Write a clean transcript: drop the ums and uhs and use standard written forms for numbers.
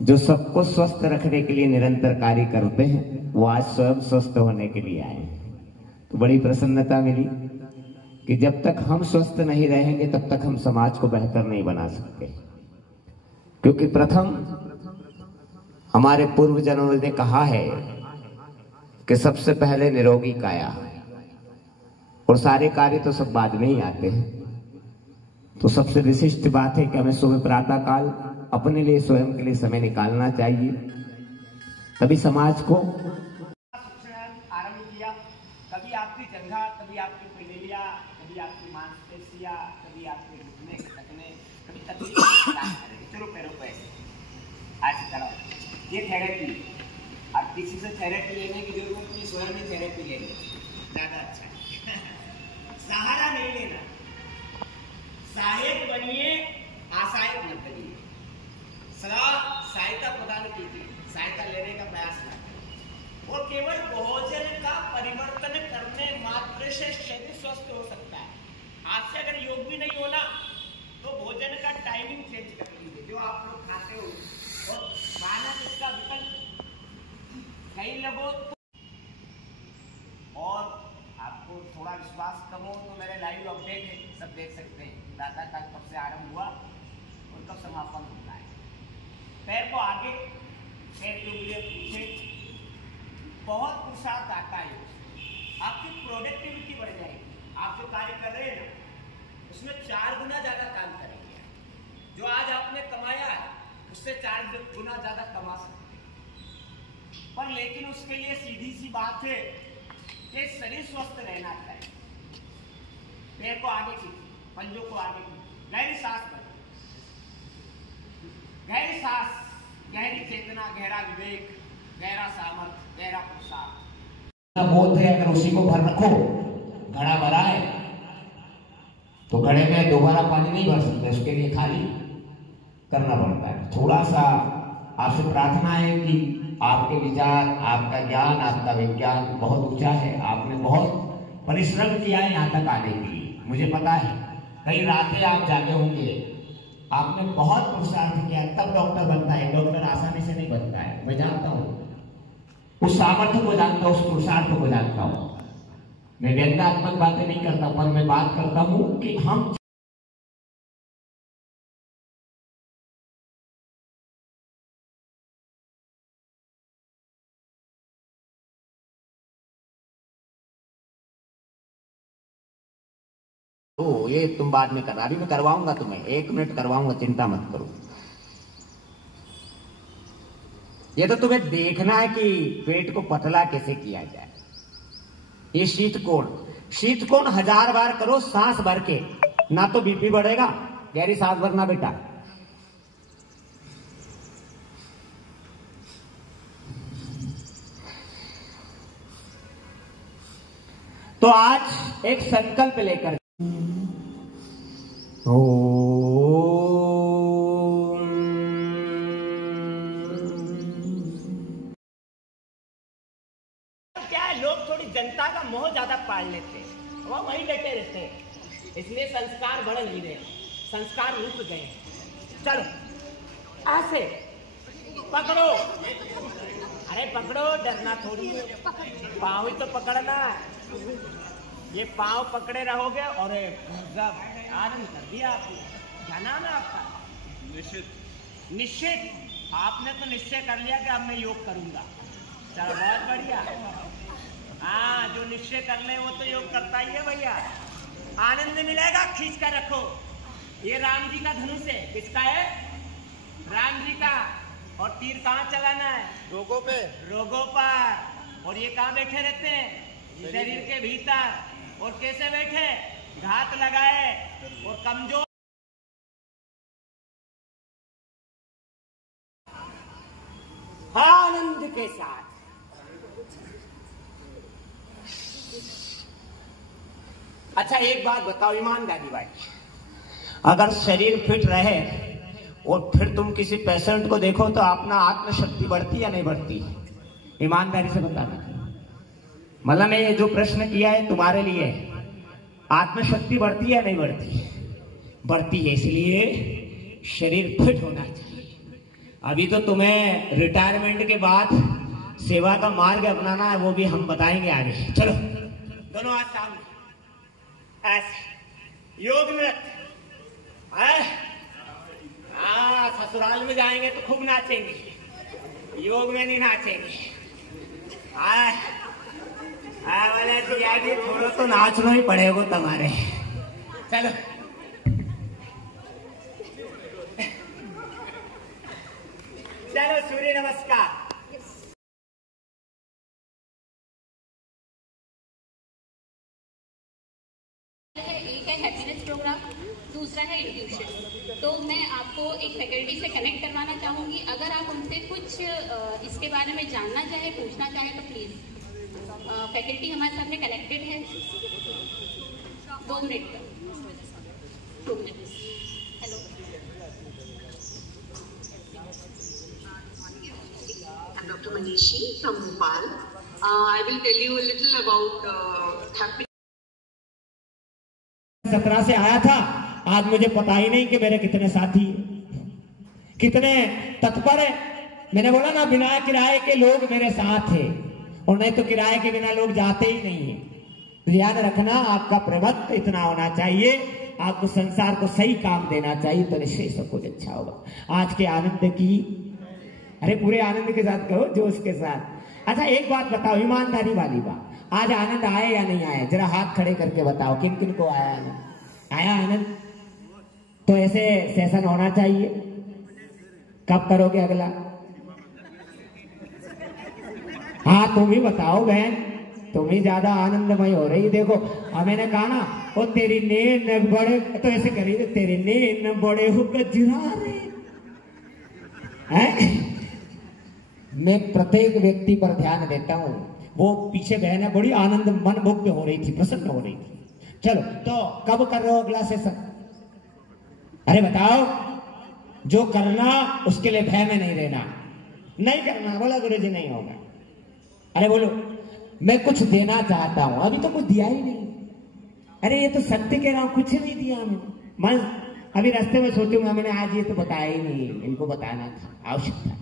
जो सबको स्वस्थ रखने के लिए निरंतर कार्य करते हैं, वो आज स्वयं स्वस्थ होने के लिए आए। तो बड़ी प्रसन्नता मिली कि जब तक हम स्वस्थ नहीं रहेंगे तब तक हम समाज को बेहतर नहीं बना सकते, क्योंकि प्रथम हमारे पूर्वजनों ने कहा है कि सबसे पहले निरोगी काया, और सारे कार्य तो सब बाद में ही आते हैं। तो सबसे विशिष्ट बात है कि हमें सुबह प्रातः काल अपने लिए, स्वयं के लिए समय निकालना चाहिए, तभी समाज को आरंभ किया। कभी आपकी जंघा, कभी आपकी पेनेलिया, कभी आपकी मांसपेशियां, कभी आपके घुटने खटकने, कभी तकलीफ चलो पैरों पे आज करो ये थेरेपी। अब किसी से थेरेपी लेने की जरूरत नहीं, स्वयं ही थेरेपी लेनी ज्यादा अच्छा है। सहारा नहीं लेना, सहायक बनिए, आसहायक मत बनिए। सदा सहायता प्रदान कीजिए, सहायता लेने का प्रयास न करें। और केवल भोजन का परिवर्तन करने मात्र से शरीर स्वस्थ हो सकता है। आपसे अगर योग भी नहीं होना तो भोजन का टाइमिंग चेंज कर लीजिए, जो आप लोग खाते हो, और खाना इसका विकल्प कई लोगों। और आपको थोड़ा विश्वास कम हो तो मेरे लाइव अपडेट है, सब देख सकते हैं। दादा का कब से आरंभ हुआ और कब समापन होता है। पैर को आगे, पैर के उंगलियां पीछे, बहुत पुरुषार्थ आता है। आपकी प्रोडक्टिविटी बढ़ जाएगी। आप जो कार्य कर रहे हैं ना, उसमें 4 गुना ज्यादा काम करेंगे। जो आज आपने कमाया है उससे 4 गुना ज्यादा कमा सकते हैं। पर लेकिन उसके लिए सीधी सी बात है कि शरीर स्वस्थ रहना चाहिए। पैर को आगे खींचिए, पंजों को आगे खींचिए, गहरी सांस लें, गहरी सांस, गहरी चेतना, गहरा विवेक, गहरा सामर्थ्य, गहरा पुरुषार्थ। बोध है, अगर उसी को भर रखो, घड़ा भरा है तो घड़े में दोबारा पानी नहीं भर सकते, उसके लिए खाली करना पड़ता है। थोड़ा सा आपसे प्रार्थना है कि आपके विचार, आपका ज्ञान, आपका विज्ञान बहुत ऊंचा है। आपने बहुत परिश्रम किया है यहाँ तक आने के लिए, मुझे पता है। कई रातें आप जागे होंगे, आपने बहुत पुरुषार्थ किया, तब डॉक्टर बनता है। डॉक्टर आसानी से नहीं बनता है, मैं जानता हूँ। उस सामर्थ्य को जानता हूँ, उस पुरुषार्थ को जानता हूँ। मैं व्यंग्यात्मक बातें नहीं करता, पर मैं बात करता हूँ कि हम तो ये तुम बाद में करना, अभी मैं करवाऊंगा तुम्हें, 1 मिनट करवाऊंगा, चिंता मत करो। ये तो तुम्हें देखना है कि पेट को पतला कैसे किया जाए। ये शीत कोण 1000 बार करो सांस भर के, ना तो बीपी बढ़ेगा। गहरी सांस भरना बेटा। तो आज एक संकल्प लेकर क्या है, लोग थोड़ी जनता का मोह ज्यादा पाल लेते हैं, वो वहीं लेटे रहते हैं, इसलिए संस्कार बढ़ नहीं रहे, संस्कार रुक गए। चलो ऐसे पकड़ो, अरे पकड़ो, डरना थोड़ी है, पाँव ही तो पकड़ना है। ये पाँव पकड़े रहोगे और आनंद कर दिया आपने। क्या नाम है आपका? निश्चित। निश्चित, आपने तो निश्चय कर लिया कि अब मैं योग करूंगा। चलो बहुत बढ़िया। हाँ, जो निश्चय कर ले वो तो योग करता ही है भैया। आनंद मिलेगा, खींच कर रखो। ये राम जी का धनुष है, किसका है? राम जी का। और तीर कहाँ चलाना है? रोगों पे, रोगों पर। और ये कहाँ बैठे रहते हैं? शरीर के भीतर। और कैसे बैठे? घात लगाए और कमजोर। आनंद के साथ। अच्छा एक बात बताओ ईमानदारी भाई, अगर शरीर फिट रहे और फिर तुम किसी पेशेंट को देखो तो अपना आत्मशक्ति बढ़ती या नहीं बढ़ती? ईमानदारी से बताना। मतलब मैं ये जो प्रश्न किया है तुम्हारे लिए, आत्मशक्ति बढ़ती है नहीं बढ़ती? बढ़ती है, इसलिए शरीर फिट होना चाहिए। अभी तो तुम्हें रिटायरमेंट के बाद सेवा का मार्ग अपनाना है, वो भी हम बताएंगे आगे। चलो दोनों हाथ सामने, ऐसे योग नृत्य। ससुराल में जाएंगे तो खूब नाचेंगे, योग में नहीं नाचेंगे। बोले जिया जी थोड़ा तो नाचना ही पड़ेगा तुम्हारे। चलो चलो, सूर्य नमस्कार। एक है हैप्पीनेस प्रोग्राम, दूसरा है इंट्यूशन। तो मैं आपको एक फैकल्टी से कनेक्ट करवाना चाहूँगी। अगर आप उनसे कुछ इसके बारे में जानना चाहे, पूछना चाहे तो प्लीज़। फैकल्टी हमारे साथ में कनेक्टेड है। 2 मिनट का, 2 minute. Hello, I'm Dr. Manishi from Bhopal. I will tell you a little about happiness. 17 से आया था, आज मुझे पता ही नहीं कि मेरे कितने साथी कितने तत्पर है। मैंने बोला ना, बिना किराए के लोग मेरे साथ है, और नहीं तो किराए के बिना लोग जाते ही नहीं है। ध्यान रखना, आपका प्रभुत्व इतना होना चाहिए, आपको संसार को सही काम देना चाहिए, तो निश्चय सब कुछ अच्छा होगा। आज के आनंद की, अरे पूरे आनंद के साथ कहो, जोश के साथ। अच्छा एक बात बताओ, ईमानदारी वाली बात, आज आनंद आया या नहीं आया? जरा हाथ खड़े करके बताओ, किन किन को आया आनंद? आया आनंद? तो ऐसे सेशन होना चाहिए। कब करोगे अगला? हाँ तुम ही बताओ बहन, तुम ही ज्यादा आनंदमय हो रही। देखो मैंने कहा ना, वो तेरी नेन बड़े, तो ऐसे करी, तेरे नेन बड़े हो गजरा रे। मैं प्रत्येक व्यक्ति पर ध्यान देता हूँ। वो पीछे बहन है, बड़ी आनंद मन मुग्ध हो रही थी, प्रसन्न हो रही थी। चलो तो कब कर रहे हो अगला सेशन? अरे बताओ, जो करना उसके लिए भय में नहीं रहना, नहीं करना। बोला गुरुजी नहीं होगा। अरे बोलो, मैं कुछ देना चाहता हूं, अभी तो कुछ दिया ही नहीं। अरे ये तो सत्य कह रहा हूं, कुछ नहीं दिया मैंने। मैं अभी रास्ते में सोचूंगा, मैंने आज ये तो बताया ही नहीं, इनको बताना था, आवश्यकता है।